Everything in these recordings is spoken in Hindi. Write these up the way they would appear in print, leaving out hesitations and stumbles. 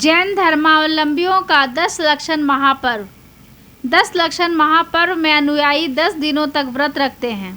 जैन धर्मावलंबियों का 10 लक्षण महापर्व। 10 लक्षण महापर्व में अनुयायी 10 दिनों तक व्रत रखते हैं।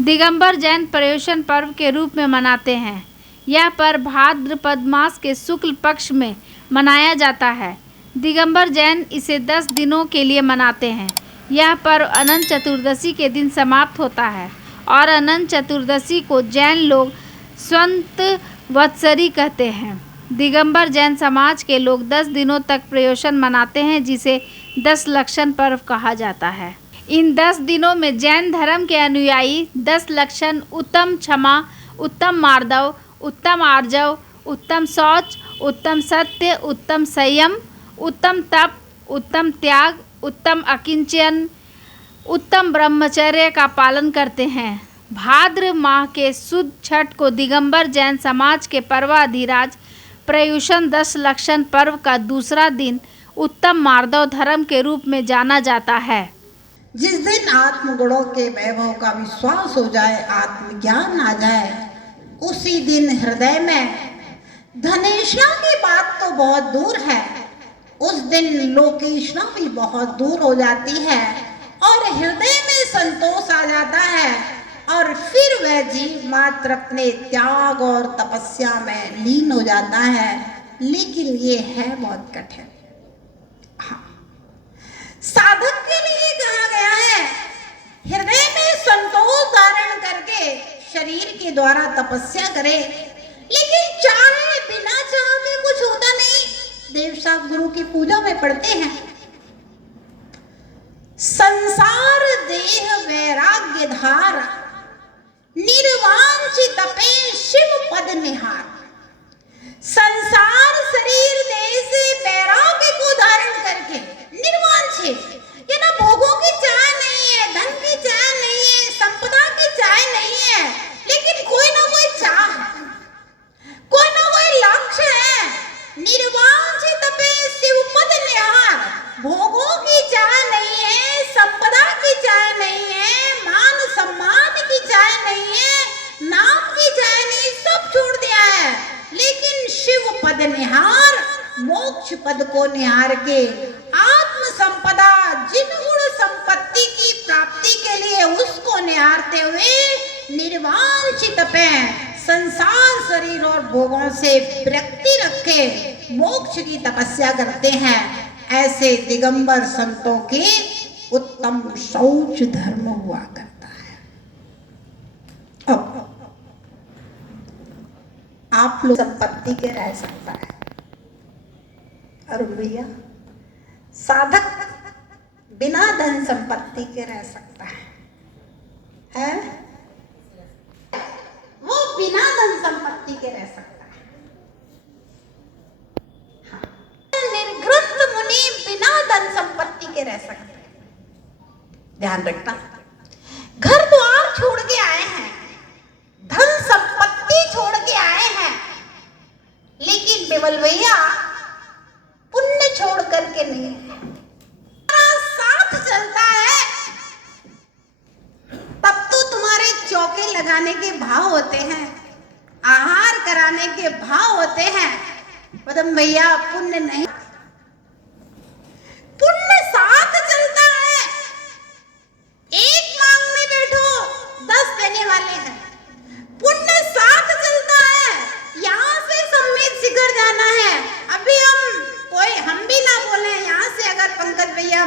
दिगंबर जैन पर्युषण पर्व के रूप में मनाते हैं। यह पर्व भाद्रपद मास के शुक्ल पक्ष में मनाया जाता है। दिगंबर जैन इसे 10 दिनों के लिए मनाते हैं। यह पर्व अनंत चतुर्दशी के दिन समाप्त होता है और अनंत चतुर्दशी को जैन लोग संवत्सरी कहते हैं। दिगंबर जैन समाज के लोग 10 दिनों तक पर्युषण मनाते हैं, जिसे 10 लक्षण पर्व कहा जाता है। इन 10 दिनों में जैन धर्म के अनुयायी 10 लक्षण उत्तम क्षमा, उत्तम मार्दव, उत्तम आर्जव, उत्तम शौच, उत्तम सत्य, उत्तम संयम, उत्तम तप, उत्तम त्याग, उत्तम अकिंचन, उत्तम ब्रह्मचर्य का पालन करते हैं। भाद्र माह के शुद्ध छठ को दिगंबर जैन समाज के पर्वाधिराज पर्युषण 10 लक्षण पर्व का दूसरा दिन उत्तम मार्दव धर्म के रूप में जाना जाता है। जिस दिन आत्मगुणों के वैभव का विश्वास हो जाए, आत्मज्ञान आ जाए, उसी दिन हृदय में धनेशना की बात तो बहुत दूर है, उस दिन लोकेशना भी बहुत दूर हो जाती है और हृदय में संतोष आ जाता है और फिर वह जीव मात्र अपने त्याग और तपस्या में लीन हो जाता है। लेकिन ये है बहुत कठिन। हाँ, साधक के लिए कहा गया है हृदय में संतोष धारण करके शरीर के द्वारा तपस्या करे, लेकिन चाहे बिना चाह के कुछ होता नहीं। देव साहब गुरु की पूजा में पढ़ते हैं, संसार देह वैराग्य धार, निर्वांछित तपे शिव पद निहार। संसार शरीर देह से वैराग्य को धारण करके निर्वांछित, ये ना भोगों की चाह नहीं है, धन की चाह नहीं है, संपदा की चाह नहीं है, लेकिन कोई ना कोई चाह है, कोई ना कोई लक्ष्य है। निर्वांछित तपे शिव पद निहार, भोगों की चाह नहीं है, संपदा की चाह नहीं है, मान सम्मान की चाह नहीं है, नाम की चाह नहीं, सब छोड़ दिया है, लेकिन शिव पद निहार, मोक्ष पद को निहार के आत्म संपदा, जिन गुण संपत्ति की प्राप्ति के लिए उसको निहारते हुए निर्वांछित पे संसार शरीर और भोगों से विरक्ति रखे मोक्ष की तपस्या करते हैं। ऐसे दिगंबर संतों के उत्तम शौच धर्म हुआ करता है। अब आप लोग संपत्ति के रह सकता है, अरुण भैया साधक बिना धन संपत्ति के रह सकता है? वो बिना धन संपत्ति के रह सकता है। हाँ। निर्ग्रंथ मुनि बिना धन संपत्ति के रह सकते हैं। ध्यान रखना, घर द्वार छोड़ के आए हैं, धन संपत्ति छोड़ के आए हैं, लेकिन बिमल भैया पुण्य छोड़ करके नहीं, साथ चलता है, तब तो तुम्हारे चौके लगाने के भाव होते हैं, आहार कराने के भाव होते हैं। पदम भैया पुण्य नहीं, पुण्य साथ चलता है। एक मांगने बैठो 10 देने वाले हैं, पुण्य साथ चलता है। यहाँ से सम्मेद शिखर जाना है, अभी हम भी ना बोले, यहाँ से अगर पंकज भैया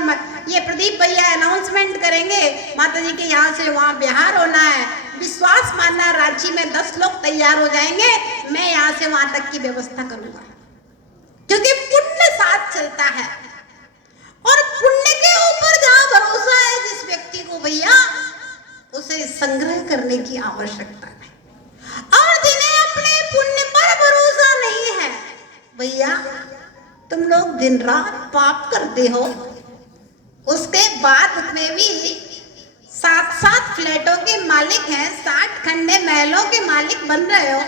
ये प्रदीप भैया अनाउंसमेंट करेंगे माता जी के यहाँ से वहाँ बिहार होना है, विश्वास मानना रांची में 10 लोग तैयार हो जाएंगे, मैं यहाँ से वहां तक की व्यवस्था करूंगा, क्योंकि पुण्य साथ चलता है। और पुण्य के ऊपर जहाँ भरोसा है जिस व्यक्ति को भैया, उसे संग्रह करने की आवश्यकता है। और जिन्हें अपने पुण्य पर भरोसा नहीं है भैया, तुम लोग दिन रात पाप करते हो, उसके बाद में भी 7-7 फ्लैटों के मालिक हैं, 60 खंडे महलों के मालिक बन रहे हो,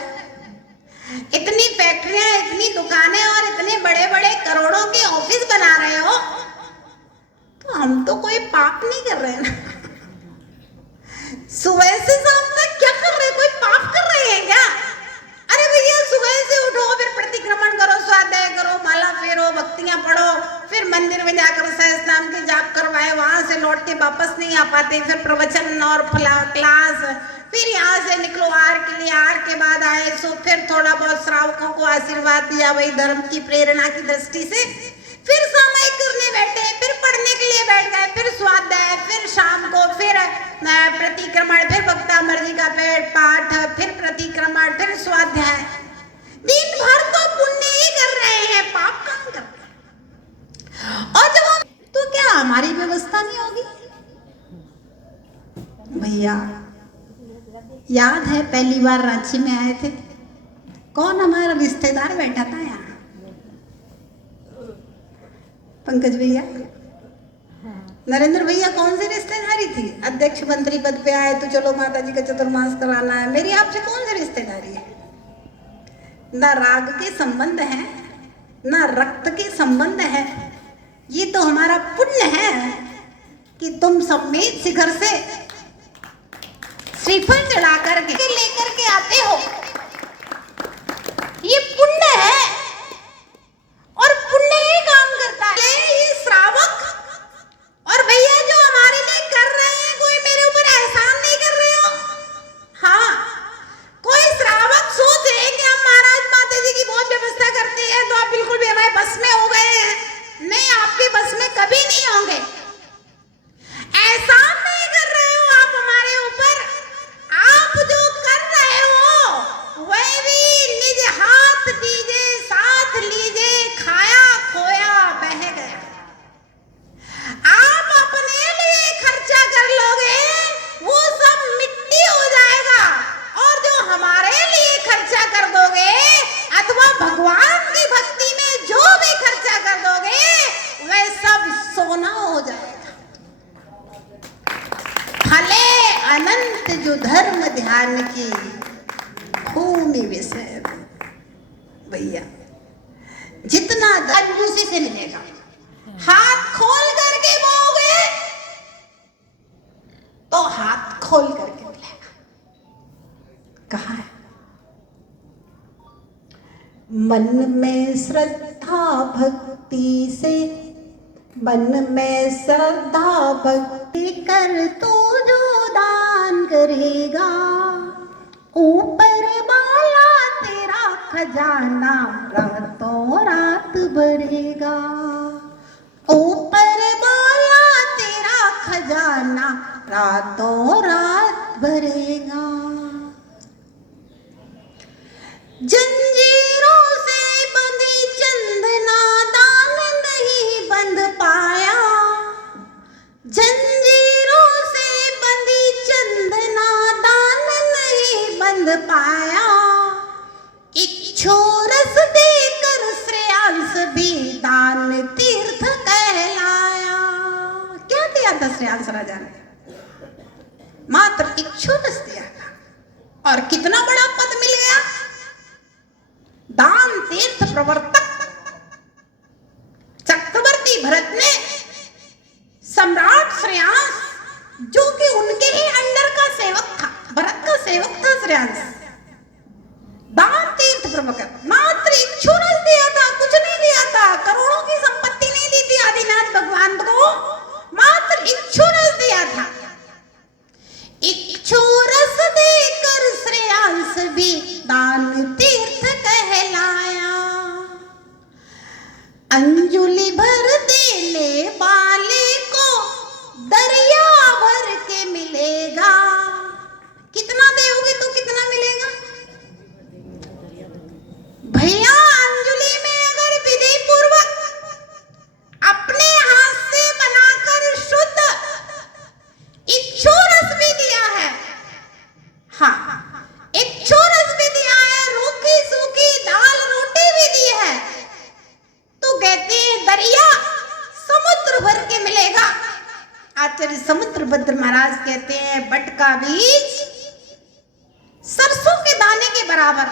इतनी फैक्ट्रियां, इतनी दुकानें और इतने बड़े बड़े करोड़ों के ऑफिस बना रहे हो, तो हम तो कोई पाप नहीं कर रहे ना। सुबह से शाम तक क्या कर रहे, कोई पाप कर रहे हैं क्या? अरे भैया सुबह से उठो, फिर प्रतिक्रमण करो, स्वाध्याय करो, फिर यहाँ से निकलो आर के लिए, आर के बाद आए सो फिर थोड़ा बहुत श्रावकों को आशीर्वाद दिया वही धर्म की प्रेरणा की दृष्टि से, फिर सामयिक करने बैठे, फिर पढ़ने के लिए बैठ गए, फिर स्वाध्याय, फिर शाम को फिर प्रतिक्रमण, फिर भक्तामर जी का पाठ, फिर प्रतिक्रमण, फिर स्वाध्याय। दिन भर तो पुण्य ही कर रहे हैं, पाप कहाँ कर रहे हैं। और जब हम तो क्या हमारी व्यवस्था नहीं होगी भैया? याद है पहली बार रांची में आए थे, कौन हमारा रिश्तेदार बैठा था यहाँ? पंकज भैया, नरेंद्र भैया, कौन सी रिश्तेदारी थी? अध्यक्ष मंत्री पद पे आए तो चलो माता जी का चतुर्मास कराना है। मेरी आपसे कौन सी रिश्तेदारी है? ना राग के संबंध है, ना रक्त के संबंध है, ये तो हमारा पुण्य है कि तुम समेत शिखर से श्रीफल चढ़ा करके लेकर के आते हो, ये पुण्य है और पुण्य ही काम करता है। ये श्रावक और भैया जो हमारे लिए कर रहे हैं, कोई मेरे ऊपर एहसान नहीं कर रहे हो। हाँ, कोई श्रावक सोच रहे कि हम महाराज माता जी की बहुत व्यवस्था करते हैं तो आप बिल्कुल भी हमारे बस में हो गए हैं। नहीं, आपके बस में कभी नहीं होंगे। एहसान नहीं कर रहे हो आप हमारे ऊपर, आप जो कर रहे हो वह भी निज हाथ दीजिए, साथ लीजिए, खाया खोया बह गया। आप अपने लिए खर्चा कर लोगे, वो सब मिट्टी हो जाएगा, और जो हमारे लिए खर्चा कर दोगे अथवा भगवान की भक्ति में जो भी खर्चा कर दोगे वह सब सोना हो जाएगा। फले अनंत जो धर्म ध्यान की भूमि विषय भैया, जितना कंजूसी से मिलेगा, हाथ खोल करके बोगे तो हाथ खोल करके मिलेगा। कहाँ है? मन में श्रद्धा भक्ति से, मन में श्रद्धा भक्ति कर तो जो दान करेगा, ऊपर वाला तेरा खजाना रातों रात भरेगा। ऊपर वाला तेरा खजाना रातों रात भरेगा। जंजीरों से बंधी चंदना दान नहीं बंध पाया, जंजीरों से बंधी चंदना दान नहीं बंध पाया। इच्छोरस देकर श्रेयांश भी दान तीर्थ कहलाया। क्या दिया था श्रेयांश राजा ने? मात्र इच्छोरस दिया था और कितना बड़ा पद मिल गया, दान तीर्थ प्रवर्तक। चक्रवर्ती भरत ने सम्राट श्रेयांश, जो कि उनके ही अंडर का सेवक था, भरत का सेवक था श्रेयांश, दान तीर्थ प्रवर्तक, मात्र इच्छुरस दिया था, कुछ नहीं दिया था, करोड़ों की संपत्ति नहीं दी थी आदिनाथ भगवान को, मात्र इच्छुरस दिया था। इच्छुरस देकर श्रेयांश भी दान तीर्थ कहलाया। अंजुलि भर देने वाले को दरिया भर के मिलेगा। कितना दोगे तो कितना मिलेगा भैया? अंजुलि में अगर विधि पूर्वक अपने हाथ से बनाकर शुद्ध इच्छुरस भी दिया है, हाँ इच्छुरस भी दिया है, रूखी सूखी दाल रोटी भी दी है, तो कहते हैं दरिया समुद्र भर के मिलेगा। आचार्य समुद्रभद्र महाराज कहते हैं बट का बीज सरसों के दाने के बराबर,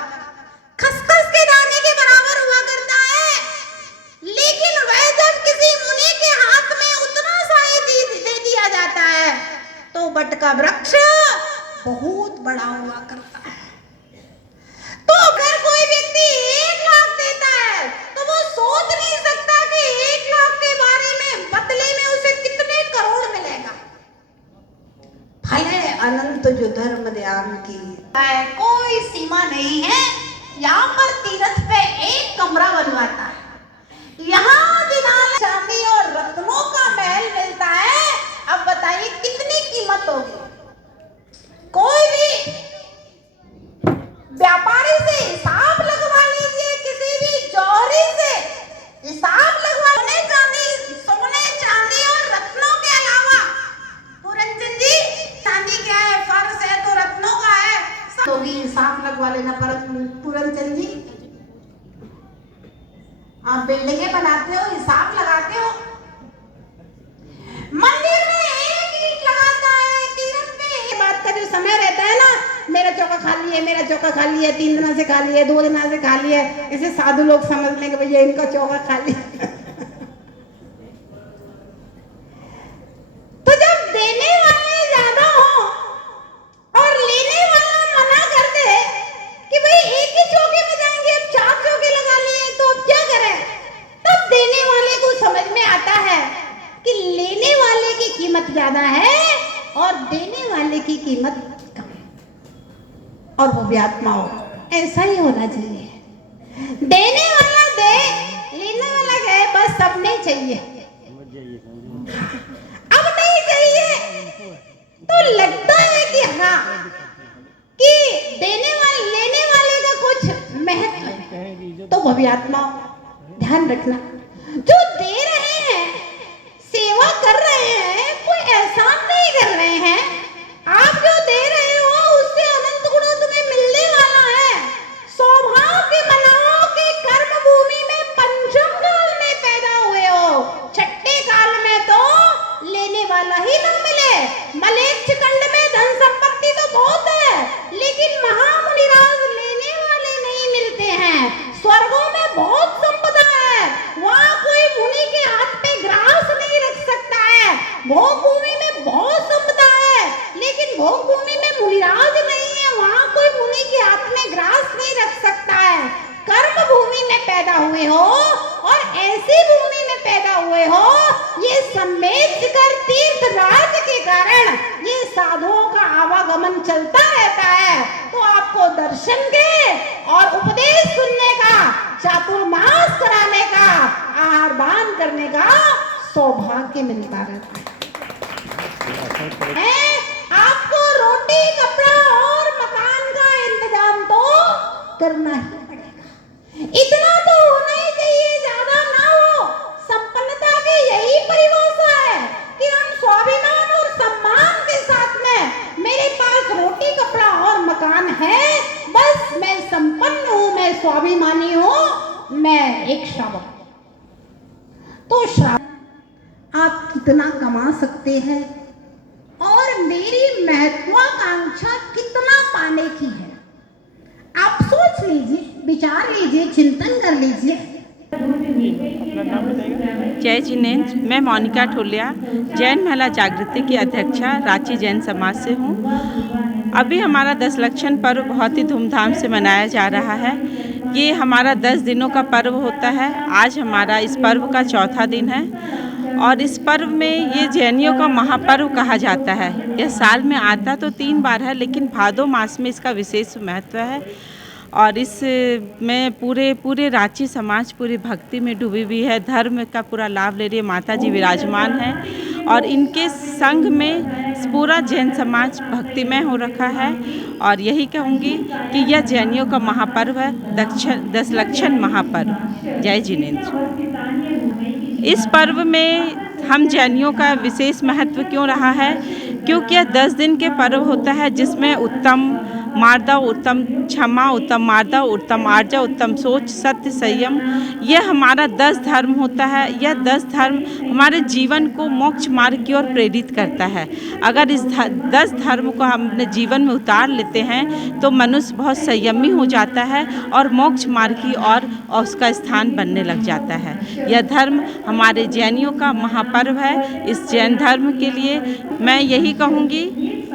खसखस के दाने के बराबर हुआ करता है, लेकिन वह जब किसी मुनि के हाथ में उतना सा ही दे दिया जाता है तो बट का वृक्ष बहुत बड़ा हुआ करता है। तो अगर कोई व्यक्ति 1 लाख देता है तो वो सोच नहीं सकता कि 1 लाख के बारे में बदले में उसे कितने करोड़ मिलेगा। फले अनंत जो धर्म ध्यान की कोई सीमा नहीं है। यहाँ पर तीर्थ पे एक कमरा बनवाता है, यहाँ दिनार चांदी और रत्नों का महल मिलता है। अब बताइए कितनी कीमत होगी। कोई भी व्यापारी से हिसाब लगवा लीजिए, किसी भी जौहरी से हिसाब लगवा, सोने चांदी और रत्नों के अलावा, पूरनचंद जी चांदी क्या है, फर्श है तो रत्नों का है, तो भी हिसाब लगवा लेना। पर पूरनचंद जी आप बिल्डिंगें बनाते हो, हिसाब लगाते हो, मंदिर में एक ईंट लगाता है, तीर्थ पे बात का जो समय रहता है ना, मेरा चौका खाली है, मेरा चौका खाली है, 3 दिनों से खाली है, 2 दिनों से खाली है, इसे साधु लोग समझ लेंगे भैया इनका चौका खाली है। तो जब देने वाले ज्यादा हो और लेने वाला मना कर दे कि भाई एक ही चौके में जाएंगे, अब 4 चौके लगा लिए तो अब क्या करें, तब देने वाले को समझ में आता है कि लेने वाले की कीमत ज्यादा है और देने वाले की कीमत कम, और वो भी आत्मा हो। ऐसा ही होना चाहिए। देने वाला दे, लेने वाला गए, बस सब नहीं चाहिए। अब नहीं चाहिए तो लगता है कि हाँ, कि लेने वाले का कुछ महत्व है, तो वो भी आत्मा। ध्यान रखना, जो दे रहे हैं, सेवा कर रहे हैं, कोई एहसान नहीं कर रहे हैं, आप जो दे रहे हो उससे अनंत गुणों तुम्हें मिलने वाला है। सौभाग्य मनाओ कि कर्म भूमि में पंचम काल में पैदा हुए हो, छठे काल में तो लेने वाला ही न मिले। मलेच्छ खंड में धन संपत्ति तो बहुत है, लेकिन महामुनिराज लेने वाले नहीं मिलते हैं। स्वर्गों में बहुत संपदा है, वहाँ कोई मुनि के हाथ पे ग्रास नहीं रख सकता है। भोग भूमि में बहुत संपदा है, लेकिन भोग भूमि में मुनिराज नहीं है, वहाँ कोई मुनि के हाथ में ग्रास नहीं रख सकता है। कर्म भूमि में पैदा हुए हो और ऐसी भूमि में पैदा हुए हो, ये सम्मेद कर तीर्थ राज के कारण ये साधुओं का आवागमन चलता रहता है। तो आपको दर्शन के और उपदेश सुनने का, चातुर्मास कराने का, आहार दान करने का सौभाग्य मिलता रहता है। आपको रोटी, कपड़ा और मकान का इंतजाम तो करना ही पड़ेगा। इतना तो होना ही चाहिए, ज्यादा ना हो। संपन्नता की यही परिभाषा है कि हम स्वाभिमान और सम्मान के साथ में, मेरे पास रोटी, कपड़ा और मकान है, बस मैं संपन्न हूं, मैं स्वाभिमानी हूं, मैं एक श्रावक। तो श्रावक आप कितना कमा सकते हैं और मेरी महत्वाकांक्षा कितना पाने की है, आप सोच लीजिए, विचार लीजिए, चिंतन कर लीजिए। जय जिनेन्द्र, मैं मोनिका ठोलिया जैन महिला जागृति की अध्यक्षा रांची जैन समाज से हूँ। अभी हमारा 10 लक्षण पर्व बहुत ही धूमधाम से मनाया जा रहा है। ये हमारा 10 दिनों का पर्व होता है। आज हमारा इस पर्व का चौथा दिन है और इस पर्व में ये जैनियों का महापर्व कहा जाता है। यह साल में आता तो 3 बार है, लेकिन भादो मास में इसका विशेष महत्व है और इस में पूरे रांची समाज पूरी भक्ति में डूबी हुई है, धर्म का पूरा लाभ ले रही है। माता जी विराजमान हैं और इनके संग में पूरा जैन समाज भक्तिमय हो रखा है। और यही कहूँगी कि यह जैनियों का महापर्व है, 10 लक्षण महापर्व। जय जिनेन्द्र। इस पर्व में हम जैनियों का विशेष महत्व क्यों रहा है, क्योंकि यह 10 दिन के पर्व होता है, जिसमें उत्तम मार्दव, उत्तम क्षमा, उत्तम मार्दव, उत्तम आर्जव, उत्तम सोच, सत्य, संयम, यह हमारा 10 धर्म होता है। यह 10 धर्म हमारे जीवन को मोक्ष मार्ग की ओर प्रेरित करता है। अगर इस 10 धर्म को हम अपने जीवन में उतार लेते हैं तो मनुष्य बहुत संयमी हो जाता है और मोक्ष मार्ग की ओर उसका स्थान बनने लग जाता है। यह धर्म हमारे जैनियों का महापर्व है। इस जैन धर्म के लिए मैं यही कहूँगी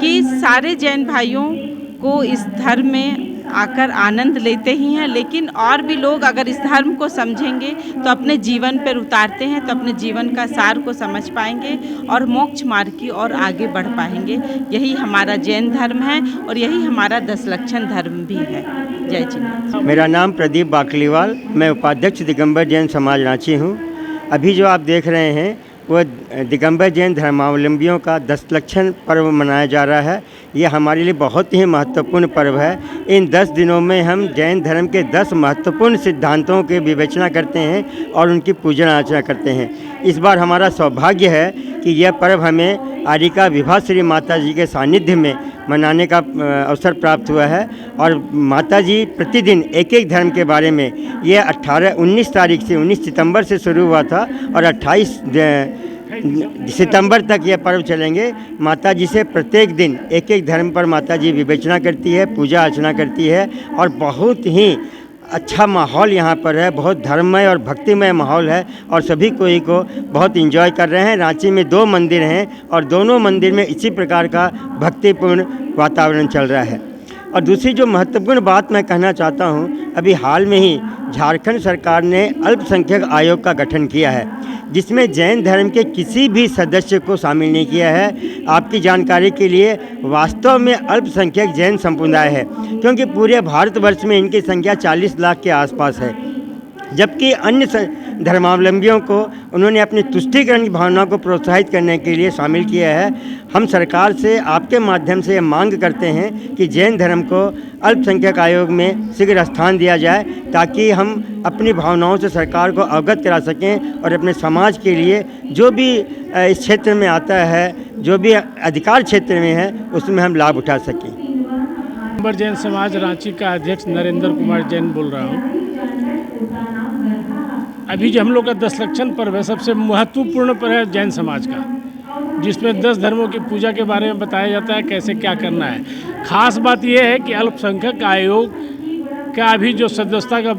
कि सारे जैन भाइयों को इस धर्म में आकर आनंद लेते ही हैं, लेकिन और भी लोग अगर इस धर्म को समझेंगे तो अपने जीवन पर उतारते हैं तो अपने जीवन का सार को समझ पाएंगे और मोक्ष मार्ग की ओर आगे बढ़ पाएंगे। यही हमारा जैन धर्म है और यही हमारा 10 लक्षण धर्म भी है। जय जिनेन्द्र। मेरा नाम प्रदीप बाकलीवाल, मैं उपाध्यक्ष दिगंबर जैन समाज रांची हूँ। अभी जो आप देख रहे हैं वो दिगंबर जैन धर्मावलंबियों का 10 लक्षण पर्व मनाया जा रहा है। ये हमारे लिए बहुत ही महत्वपूर्ण पर्व है। इन 10 दिनों में हम जैन धर्म के 10 महत्वपूर्ण सिद्धांतों की विवेचना करते हैं और उनकी पूजा अर्चना करते हैं। इस बार हमारा सौभाग्य है कि यह पर्व हमें आरिका विभा श्री माता जी के सानिध्य में मनाने का अवसर प्राप्त हुआ है। और माता जी प्रतिदिन एक एक धर्म के बारे में, ये 19 तारीख से 19 सितंबर से शुरू हुआ था और 28 सितंबर तक ये पर्व चलेंगे। माता जी से प्रत्येक दिन एक एक धर्म पर माता जी विवेचना करती है, पूजा अर्चना करती है और बहुत ही अच्छा माहौल यहाँ पर है। बहुत धर्ममय और भक्तिमय माहौल है और सभी कोई को बहुत एंजॉय कर रहे हैं। रांची में 2 मंदिर हैं और दोनों मंदिर में इसी प्रकार का भक्तिपूर्ण वातावरण चल रहा है। और दूसरी जो महत्वपूर्ण बात मैं कहना चाहता हूँ, अभी हाल में ही झारखंड सरकार ने अल्पसंख्यक आयोग का गठन किया है, जिसमें जैन धर्म के किसी भी सदस्य को शामिल नहीं किया है। आपकी जानकारी के लिए वास्तव में अल्पसंख्यक जैन समुदाय है, क्योंकि पूरे भारतवर्ष में इनकी संख्या 40 लाख के आसपास है। जबकि अन्य धर्मावलंबियों को उन्होंने अपनी तुष्टीकरण की भावना को प्रोत्साहित करने के लिए शामिल किया है। हम सरकार से आपके माध्यम से मांग करते हैं कि जैन धर्म को अल्पसंख्यक आयोग में शीघ्र स्थान दिया जाए, ताकि हम अपनी भावनाओं से सरकार को अवगत करा सकें और अपने समाज के लिए जो भी इस क्षेत्र में आता है, जो भी अधिकार क्षेत्र में है, उसमें हम लाभ उठा सकें। दिगंबर जैन समाज रांची का अध्यक्ष नरेंद्र कुमार जैन बोल रहा हूँ। अभी जो हम लोग का 10 लक्षण पर्व है, सबसे महत्वपूर्ण पर्व है जैन समाज का, जिसमें 10 धर्मों की पूजा के बारे में बताया जाता है, कैसे क्या करना है। खास बात यह है कि अल्पसंख्यक आयोग का अभी जो सदस्यता का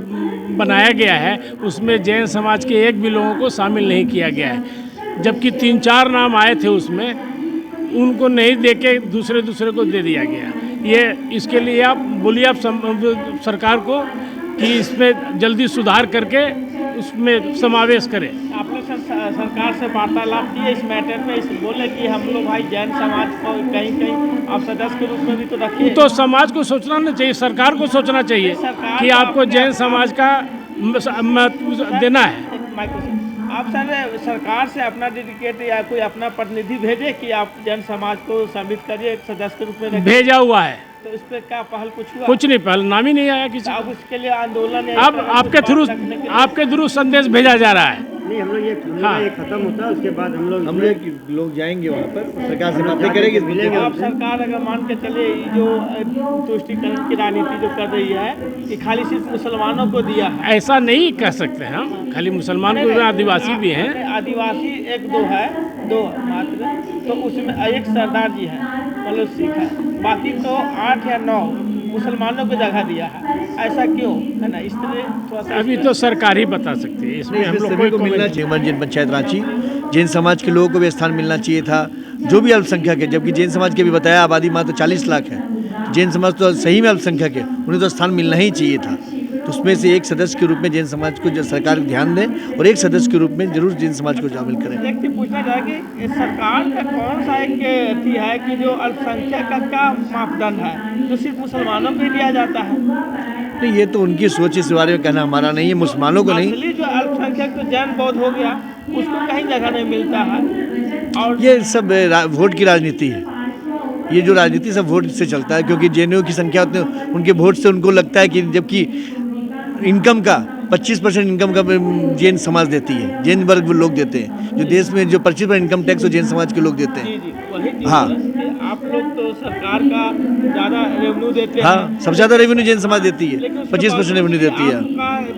बनाया गया है, उसमें जैन समाज के एक भी लोगों को शामिल नहीं किया गया है। जबकि 3-4 नाम आए थे उसमें, उनको नहीं देके दूसरे को दे दिया गया। ये इसके लिए आप बोलिए आप सरकार को कि इसमें जल्दी सुधार करके उसमें समावेश करें। आपने सरकार से वार्तालाप किए इस मैटर में, इस बोले कि हम लोग भाई जैन समाज को कहीं आप सदस्य के रूप में भी तो रखिए। तो समाज को सोचना नहीं चाहिए, सरकार को सोचना चाहिए कि आपको जैन समाज का देना है। आप सर सरकार से अपना डेडिकेट या कोई अपना प्रतिनिधि भेजे कि आप जैन समाज को सम्मिलित करिए एक सदस्य के रूप में। भेजा हुआ है, तो इस पे क्या पहल कुछ हुआ? कुछ नहीं, पहल नाम ही नहीं आया किसी। अब उसके लिए आंदोलन अब आपके थ्रू संदेश भेजा जा रहा है। नहीं, हम लोग ये खत्म होता है, उसके बाद हम लोग जाएंगे वहाँ पर, सरकार से बातें करेंगे। आप सरकार अगर मान के चले जो तुष्टीकरण की राजनीति जो कर रही है, ये खाली सिर्फ मुसलमानों को दिया है, ऐसा नहीं कह सकते हम। खाली मुसलमान को, आदिवासी भी हैं। आदिवासी 1-2 है, 2 मात्र, तो उसमें एक सरदार जी है, मतलब सिख है, बाकी तो 8 या 9 मुसलमानों को जगह दिया है। ऐसा क्यों है ना? इसलिए थोड़ा सा अभी तो सरकार ही बता सकती है, इसमें हम लोग को मिलना चाहिए। जैन पंचायत रांची, जैन समाज के लोगों को भी स्थान मिलना चाहिए था, जो भी अल्पसंख्यक है। जबकि जैन समाज के भी बताया आबादी मात्र 40 लाख है। जैन समाज तो सही में अल्पसंख्यक है, उन्हें तो स्थान मिलना ही चाहिए था। तो उसमें से एक सदस्य के रूप में जैन समाज को सरकार ध्यान दें और एक सदस्य के रूप में जरूर जैन समाज को शामिल करें। एक चीज पूछना चाहे कि सरकार का कौन सा एक अथी है कि जो अल्पसंख्यक का मापदंड है, जो सिर्फ मुसलमानों को ही दिया जाता है? नहीं, ये तो उनकी सोच, इस बारे में कहना हमारा नहीं है। मुसलमानों को नहीं, जो अल्पसंख्यक तो जैन बौद्ध हो गया, उसको कहीं जगह नहीं मिलता है। और ये सब वोट की राजनीति है। ये जो राजनीति सब वोट से चलता है, क्योंकि जैनियों की संख्या उतने, उनके वोट से उनको लगता है कि जबकि इनकम का 25% इनकम का जैन समाज देती है, जैन वर्ग लोग देते हैं। जो देश में जो 25% इनकम टैक्स वो जैन समाज के लोग देते हैं। जी, वही हाँ, आप लोग तो सरकार का ज़्यादा रेवेन्यू देते हैं। हाँ, सबसे ज़्यादा रेवेन्यू जैन समाज देती है, 25% रेवेन्यू देती है।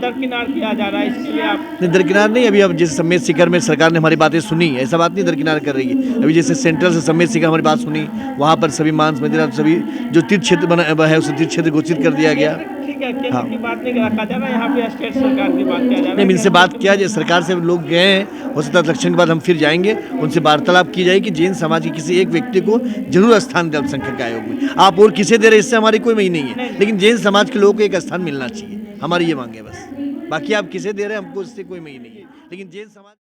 दरकिनार किया जा रहा है, इसलिए आप नहीं, दरकिनार नहीं। अभी अब जैसे सम्मेद शिखर में सरकार ने हमारी बातें सुनी, ऐसा बात नहीं दरकिनार कर रही है। अभी जैसे सेंट्रल से सम्मेद शिखर हमारी बात सुनी, वहाँ पर सभी मांस मंदिर, सभी जो तीर्थ क्षेत्र बना है उसे तीर्थ क्षेत्र घोषित कर दिया गया। ठीक है, केंद्र हाँ। की बात नहीं रखा जा रहा, यहाँ पे स्टेट सरकार की बात किया जा रहा है। नहीं, इनसे बात किया जाए, सरकार से लोग गए हैं, हो सकता है इलेक्शन के बाद हम फिर जाएंगे, उनसे वार्तालाप की जाएगी कि जैन समाज के किसी एक व्यक्ति को जरूर स्थान दे अल्पसंख्यक आयोग में। आप और किसे दे रहे इससे हमारी कोई वही नहीं है, लेकिन जैन समाज के लोगों को एक स्थान मिलना चाहिए, हमारी ये मांग है बस। बाकी आप किसे दे रहे हैं हमको इससे कोई वही नहीं है, लेकिन जैन समाज